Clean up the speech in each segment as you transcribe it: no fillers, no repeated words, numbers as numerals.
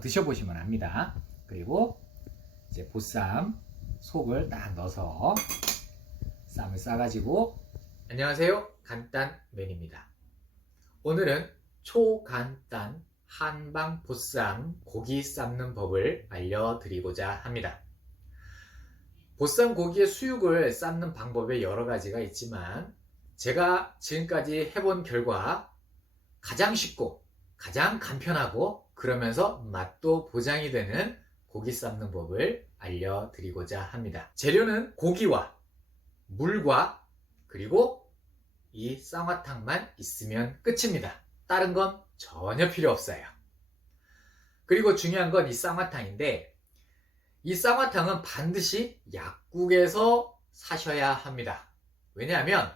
드셔보시면 합니다. 그리고 이제 보쌈 속을 딱 넣어서 쌈을 싸가지고. 안녕하세요, 간단맨입니다. 오늘은 초간단 한방 보쌈 고기 삶는 법을 알려드리고자 합니다. 보쌈 고기의 수육을 삶는 방법에 여러 가지가 있지만 제가 지금까지 해본 결과 가장 쉽고 가장 간편하고 그러면서 맛도 보장이 되는 고기 삶는 법을 알려드리고자 합니다. 재료는 고기와 물과 그리고 이 쌍화탕만 있으면 끝입니다. 다른 건 전혀 필요 없어요. 그리고 중요한 건 이 쌍화탕인데, 이 쌍화탕은 반드시 약국에서 사셔야 합니다. 왜냐하면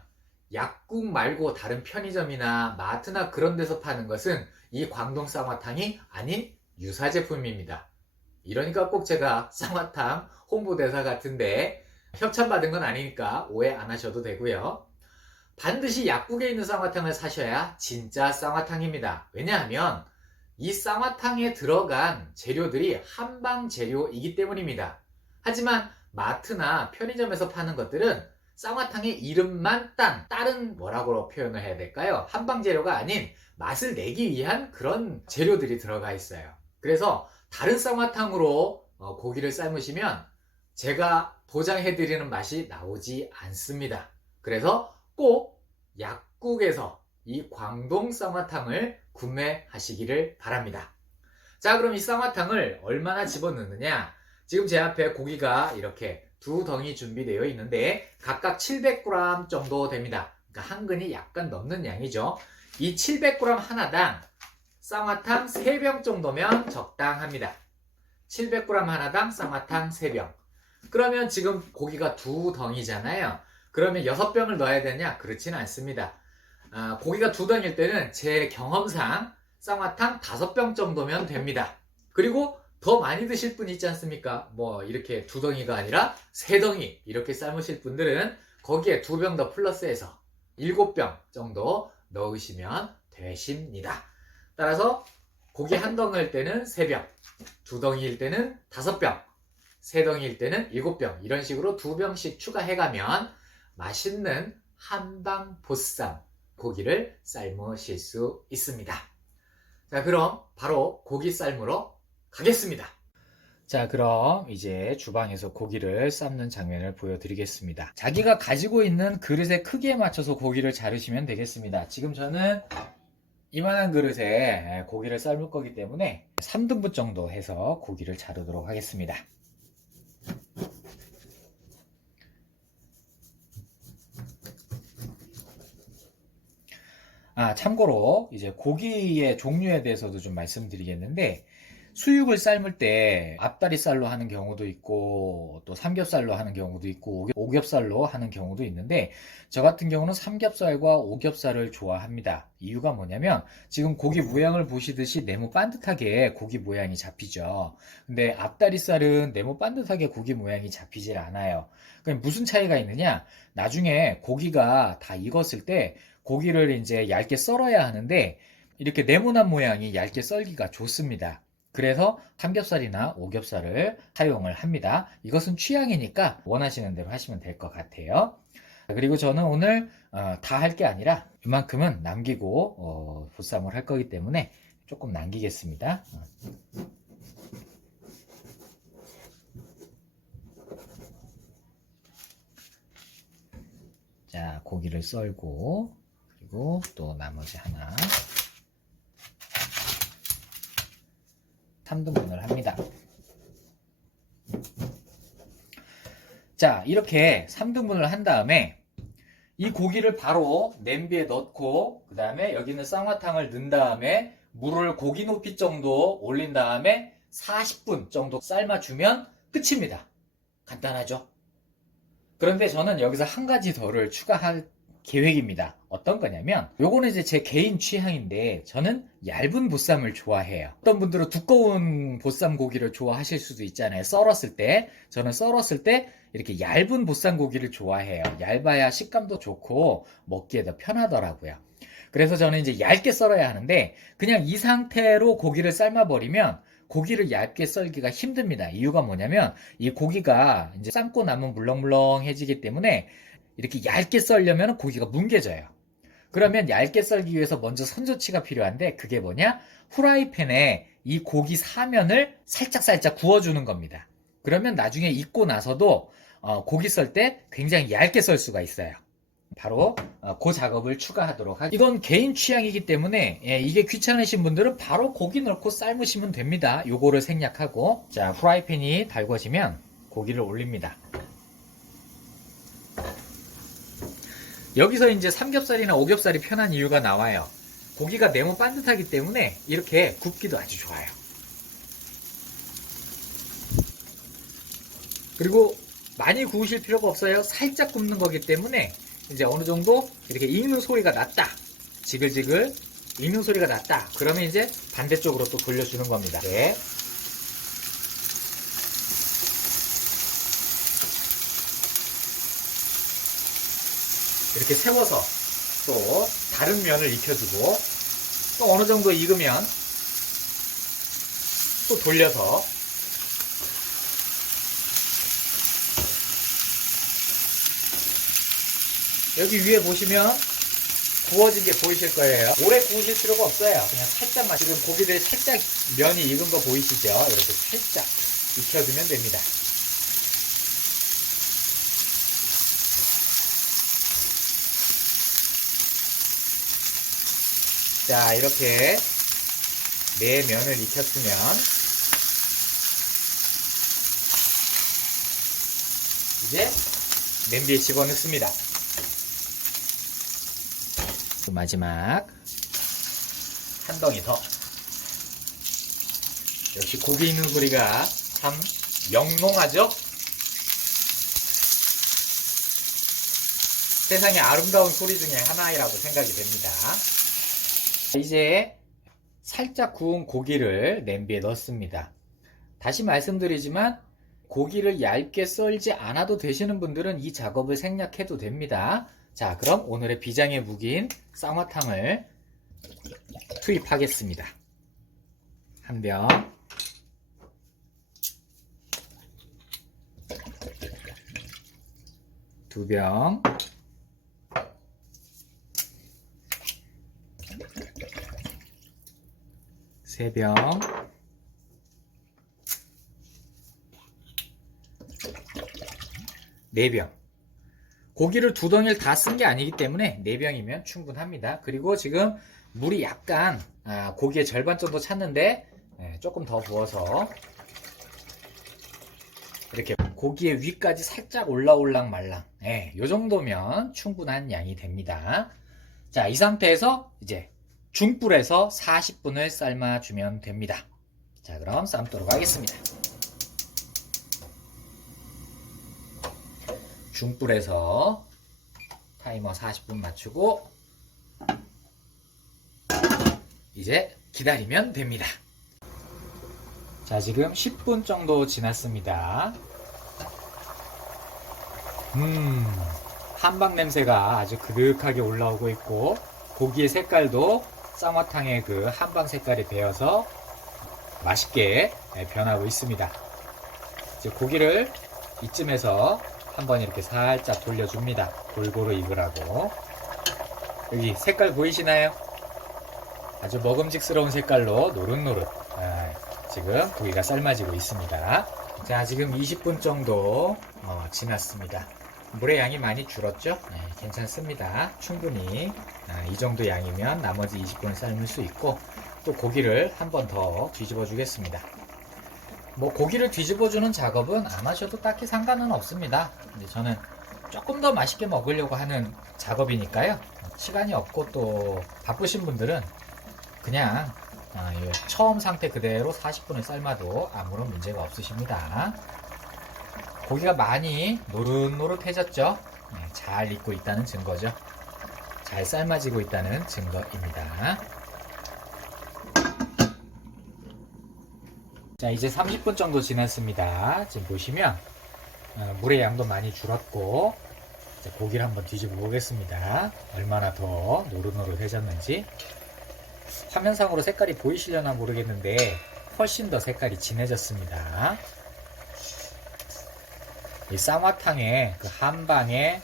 약국 말고 다른 편의점이나 마트나 그런 데서 파는 것은 이 광동 쌍화탕이 아닌 유사 제품입니다. 이러니까 꼭 제가 쌍화탕 홍보대사 같은데 협찬받은 건 아니니까 오해 안 하셔도 되고요. 반드시 약국에 있는 쌍화탕을 사셔야 진짜 쌍화탕입니다. 왜냐하면 이 쌍화탕에 들어간 재료들이 한방 재료이기 때문입니다. 하지만 마트나 편의점에서 파는 것들은 쌍화탕의 이름만 딴 다른 뭐라고 표현을 해야 될까요? 한방 재료가 아닌 맛을 내기 위한 그런 재료들이 들어가 있어요. 그래서 다른 쌍화탕으로 고기를 삶으시면 제가 보장해드리는 맛이 나오지 않습니다. 그래서 꼭 약국에서 이 광동 쌍화탕을 구매하시기를 바랍니다. 자, 그럼 이 쌍화탕을 얼마나 집어넣느냐? 지금 제 앞에 고기가 이렇게 두 덩이 준비되어 있는데 각각 700g 정도 됩니다. 그러니까 한 근이 약간 넘는 양이죠. 이 700g 하나당 쌍화탕 3병 정도면 적당합니다. 700g 하나당 쌍화탕 3병. 그러면 지금 고기가 두 덩이잖아요. 그러면 6병을 넣어야 되냐? 그렇지는 않습니다. 고기가 두 덩일 때는 제 경험상 쌍화탕 5병 정도면 됩니다. 그리고 더 많이 드실 분 있지 않습니까? 뭐 이렇게 두 덩이가 아니라 3덩이 이렇게 삶으실 분들은 거기에 2병 더 플러스해서 7병 정도 넣으시면 되십니다. 따라서 고기 한 덩일 때는 3병, 두 덩이일 때는 5병, 3덩이일 때는 7병, 이런 식으로 2병씩 추가해가면 맛있는 한방 보쌈 고기를 삶으실 수 있습니다. 자, 그럼 바로 고기 삶으러 가겠습니다. 자, 그럼 이제 주방에서 고기를 삶는 장면을 보여드리겠습니다. 자기가 가지고 있는 그릇의 크기에 맞춰서 고기를 자르시면 되겠습니다. 지금 저는 이만한 그릇에 고기를 삶을 거기 때문에 3등분 정도 해서 고기를 자르도록 하겠습니다. 참고로 이제 고기의 종류에 대해서도 좀 말씀드리겠는데, 수육을 삶을 때 앞다리살로 하는 경우도 있고 또 삼겹살로 하는 경우도 있고 오겹살로 하는 경우도 있는데, 저 같은 경우는 삼겹살과 오겹살을 좋아합니다. 이유가 뭐냐면 지금 고기 모양을 보시듯이 네모 반듯하게 고기 모양이 잡히죠. 근데 앞다리살은 네모 반듯하게 고기 모양이 잡히질 않아요. 그럼 무슨 차이가 있느냐? 나중에 고기가 다 익었을 때 고기를 이제 얇게 썰어야 하는데 이렇게 네모난 모양이 얇게 썰기가 좋습니다. 그래서 삼겹살이나 오겹살을 사용을 합니다. 이것은 취향이니까 원하시는 대로 하시면 될 것 같아요. 그리고 저는 오늘 다 할 게 아니라 이만큼은 남기고 보쌈을 할 거기 때문에 조금 남기겠습니다. 자, 고기를 썰고 그리고 또 나머지 하나 3등분을 합니다. 자, 이렇게 3등분을 한 다음에 이 고기를 바로 냄비에 넣고 그 다음에 여기는 쌍화탕을 넣은 다음에 물을 고기 높이 정도 올린 다음에 40분 정도 삶아주면 끝입니다. 간단하죠? 그런데 저는 여기서 한 가지 더를 추가할 계획입니다. 어떤 거냐면 요거는 이제 제 개인 취향인데 저는 얇은 보쌈을 좋아해요. 어떤 분들은 두꺼운 보쌈 고기를 좋아하실 수도 있잖아요. 썰었을 때. 저는 썰었을 때 이렇게 얇은 보쌈 고기를 좋아해요. 얇아야 식감도 좋고 먹기에 더 편하더라고요. 그래서 저는 이제 얇게 썰어야 하는데 그냥 이 상태로 고기를 삶아버리면 고기를 얇게 썰기가 힘듭니다. 이유가 뭐냐면 이 고기가 이제 삶고 나면 물렁물렁해지기 때문에 이렇게 얇게 썰려면 고기가 뭉개져요. 그러면 얇게 썰기 위해서 먼저 선조치가 필요한데 그게 뭐냐? 후라이팬에 이 고기 사면을 살짝살짝 구워주는 겁니다. 그러면 나중에 익고 나서도 고기 썰 때 굉장히 얇게 썰 수가 있어요. 바로 그 작업을 추가하도록 하겠습니다. 이건 개인 취향이기 때문에 이게 귀찮으신 분들은 바로 고기 넣고 삶으시면 됩니다. 요거를 생략하고 자 프라이팬이 달궈지면 고기를 올립니다. 여기서 이제 삼겹살이나 오겹살이 편한 이유가 나와요. 고기가 네모 반듯하기 때문에 이렇게 굽기도 아주 좋아요. 그리고 많이 구우실 필요가 없어요. 살짝 굽는 거기 때문에 이제 어느 정도 이렇게 익는 소리가 났다. 지글지글 익는 소리가 났다. 그러면 이제 반대쪽으로 또 돌려주는 겁니다. 네. 이렇게 세워서 또 다른 면을 익혀주고 또 어느 정도 익으면 또 돌려서 여기 위에 보시면 구워진 게 보이실 거예요. 오래 구우실 필요가 없어요. 그냥 살짝만 지금 고기들 살짝 면이 익은 거 보이시죠? 이렇게 살짝 익혀주면 됩니다. 자 이렇게 네 면을 익혔으면 이제 냄비에 집어넣습니다. 마지막 한 덩이 더. 역시 고기 있는 소리가 참 영롱하죠? 세상에 아름다운 소리 중에 하나이라고 생각이 됩니다. 이제 살짝 구운 고기를 냄비에 넣습니다. 다시 말씀드리지만 고기를 얇게 썰지 않아도 되시는 분들은 이 작업을 생략해도 됩니다. 자, 그럼 오늘의 비장의 무기인 쌍화탕을 투입하겠습니다. 한 병, 두 병, 세 병, 네 병. 고기를 두 덩이를 다 쓴 게 아니기 때문에 4병이면 충분합니다. 그리고 지금 물이 약간 고기의 절반 정도 찼는데 조금 더 부어서 이렇게 고기의 위까지 살짝 올라올랑 말랑 요 정도면 충분한 양이 됩니다. 자, 이 상태에서 이제 중불에서 40분을 삶아주면 됩니다. 자, 그럼 삶도록 하겠습니다. 중불에서 타이머 40분 맞추고 이제 기다리면 됩니다. 자, 지금 10분 정도 지났습니다. 한방 냄새가 아주 그득하게 올라오고 있고 고기의 색깔도 쌍화탕의 그 한방 색깔이 배어서 맛있게 변하고 있습니다. 이제 고기를 이쯤에서 한번 이렇게 살짝 돌려줍니다. 골고루 익으라고. 여기 색깔 보이시나요? 아주 먹음직스러운 색깔로 노릇노릇 지금 고기가 삶아지고 있습니다. 자, 지금 20분 정도 지났습니다. 물의 양이 많이 줄었죠? 괜찮습니다. 충분히 이 정도 양이면 나머지 20분을 삶을 수 있고 또 고기를 한 번 더 뒤집어 주겠습니다. 뭐 고기를 뒤집어주는 작업은 안 하셔도 딱히 상관은 없습니다. 근데 저는 조금 더 맛있게 먹으려고 하는 작업이니까요. 시간이 없고 또 바쁘신 분들은 그냥 처음 상태 그대로 40분을 삶아도 아무런 문제가 없으십니다. 고기가 많이 노릇노릇해졌죠? 잘 익고 있다는 증거죠. 잘 삶아지고 있다는 증거입니다. 자, 이제 30분 정도 지났습니다. 지금 보시면 물의 양도 많이 줄었고 고기를 한번 뒤집어 보겠습니다. 얼마나 더 노릇노릇해졌는지. 화면상으로 색깔이 보이시려나 모르겠는데 훨씬 더 색깔이 진해졌습니다. 이 쌍화탕의 그 한방의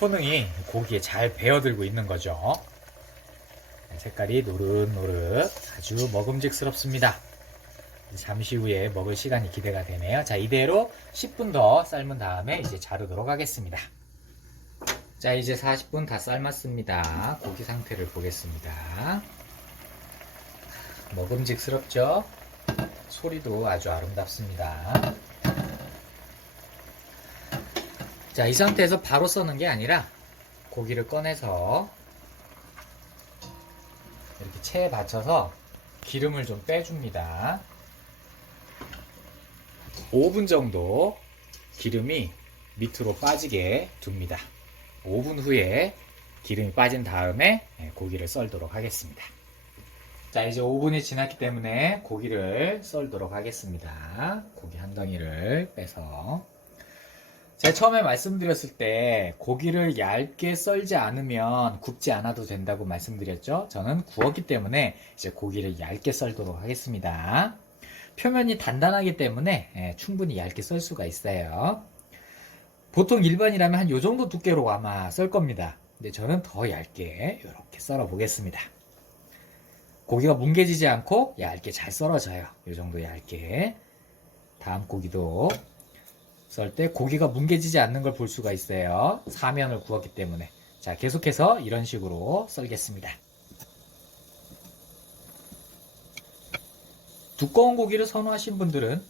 효능이 고기에 잘 배어들고 있는 거죠. 색깔이 노릇노릇 아주 먹음직스럽습니다. 잠시 후에 먹을 시간이 기대가 되네요. 자, 이대로 10분 더 삶은 다음에 이제 자르도록 하겠습니다. 자, 이제 40분 다 삶았습니다. 고기 상태를 보겠습니다. 먹음직스럽죠? 소리도 아주 아름답습니다. 자, 이 상태에서 바로 써는 게 아니라 고기를 꺼내서 이렇게 체에 받쳐서 기름을 좀 빼줍니다. 5분 정도 기름이 밑으로 빠지게 둡니다. 5분 후에 기름이 빠진 다음에 고기를 썰도록 하겠습니다. 자, 이제 5분이 지났기 때문에 고기를 썰도록 하겠습니다. 고기 한 덩이를 빼서. 제가 처음에 말씀드렸을 때 고기를 얇게 썰지 않으면 굽지 않아도 된다고 말씀드렸죠. 저는 구웠기 때문에 이제 고기를 얇게 썰도록 하겠습니다. 표면이 단단하기 때문에 충분히 얇게 썰 수가 있어요. 보통 일반이라면 한 요 정도 두께로 아마 썰 겁니다. 근데 저는 더 얇게 이렇게 썰어 보겠습니다. 고기가 뭉개지지 않고 얇게 잘 썰어져요. 요 정도 얇게. 다음 고기도 썰 때 고기가 뭉개지지 않는 걸 볼 수가 있어요. 사면을 구웠기 때문에. 자, 계속해서 이런 식으로 썰겠습니다. 두꺼운 고기를 선호하신 분들은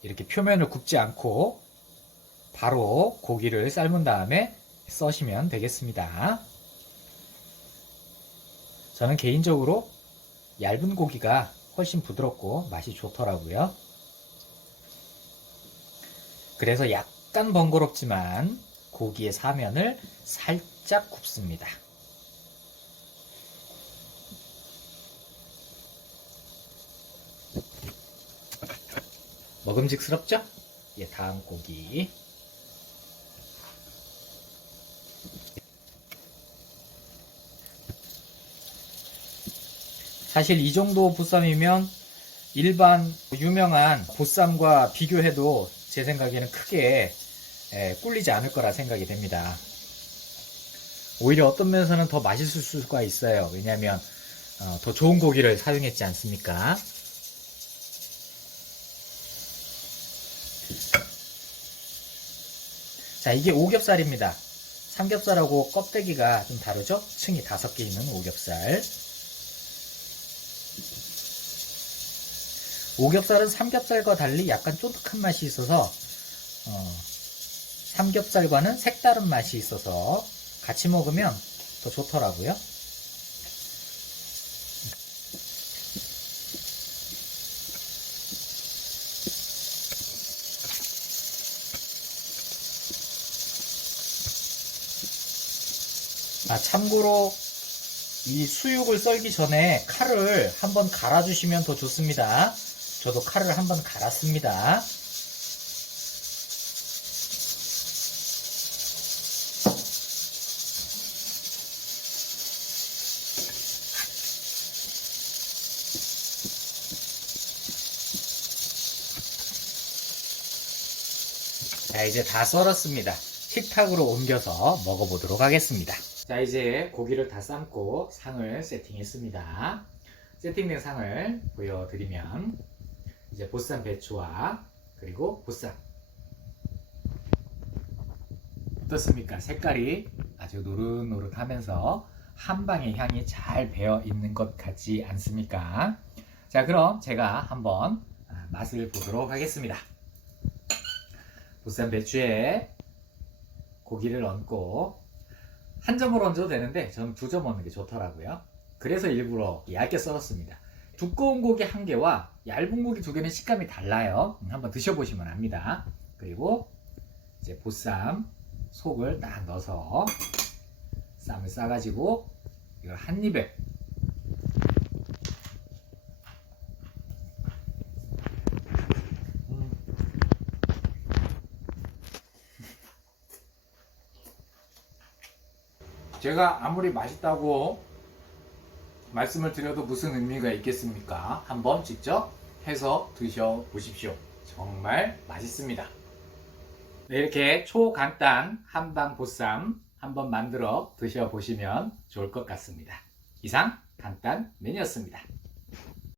이렇게 표면을 굽지 않고 바로 고기를 삶은 다음에 써시면 되겠습니다. 저는 개인적으로 얇은 고기가 훨씬 부드럽고 맛이 좋더라고요. 그래서 약간 번거롭지만 고기의 사면을 살짝 굽습니다. 먹음직스럽죠? 예, 다음 고기. 사실 이 정도 보쌈이면 일반 유명한 보쌈과 비교해도 제 생각에는 크게 꿀리지 않을 거라 생각이 됩니다. 오히려 어떤 면에서는 더 맛있을 수가 있어요. 왜냐하면 더 좋은 고기를 사용했지 않습니까? 자, 이게 오겹살입니다. 삼겹살하고 껍데기가 좀 다르죠? 층이 5개 있는 오겹살. 오겹살은 삼겹살과 달리 약간 쫀득한 맛이 있어서 삼겹살과는 색다른 맛이 있어서 같이 먹으면 더 좋더라고요. 참고로 이 수육을 썰기 전에 칼을 한번 갈아주시면 더 좋습니다. 저도 칼을 한번 갈았습니다. 자, 이제 다 썰었습니다. 식탁으로 옮겨서 먹어보도록 하겠습니다. 자, 이제 고기를 다 삶고 상을 세팅했습니다. 세팅된 상을 보여드리면 이제 보쌈 배추와 그리고 보쌈 어떻습니까? 색깔이 아주 노릇노릇하면서 한방의 향이 잘 배어 있는 것 같지 않습니까? 자, 그럼 제가 한번 맛을 보도록 하겠습니다. 보쌈 배추에 고기를 얹고 한 점을 얹어도 되는데 저는 2점 얹는 게 좋더라고요. 그래서 일부러 얇게 썰었습니다. 두꺼운 고기 1개와 얇은 고기 2개는 식감이 달라요. 한번 드셔보시면 압니다. 그리고 이제 보쌈 속을 딱 넣어서 쌈을 싸가지고 이걸 한 입에 제가 아무리 맛있다고 말씀을 드려도 무슨 의미가 있겠습니까? 한번 직접 해서 드셔보십시오. 정말 맛있습니다. 네, 이렇게 초간단 한방 보쌈 한번 만들어 드셔보시면 좋을 것 같습니다. 이상 간단 메뉴였습니다.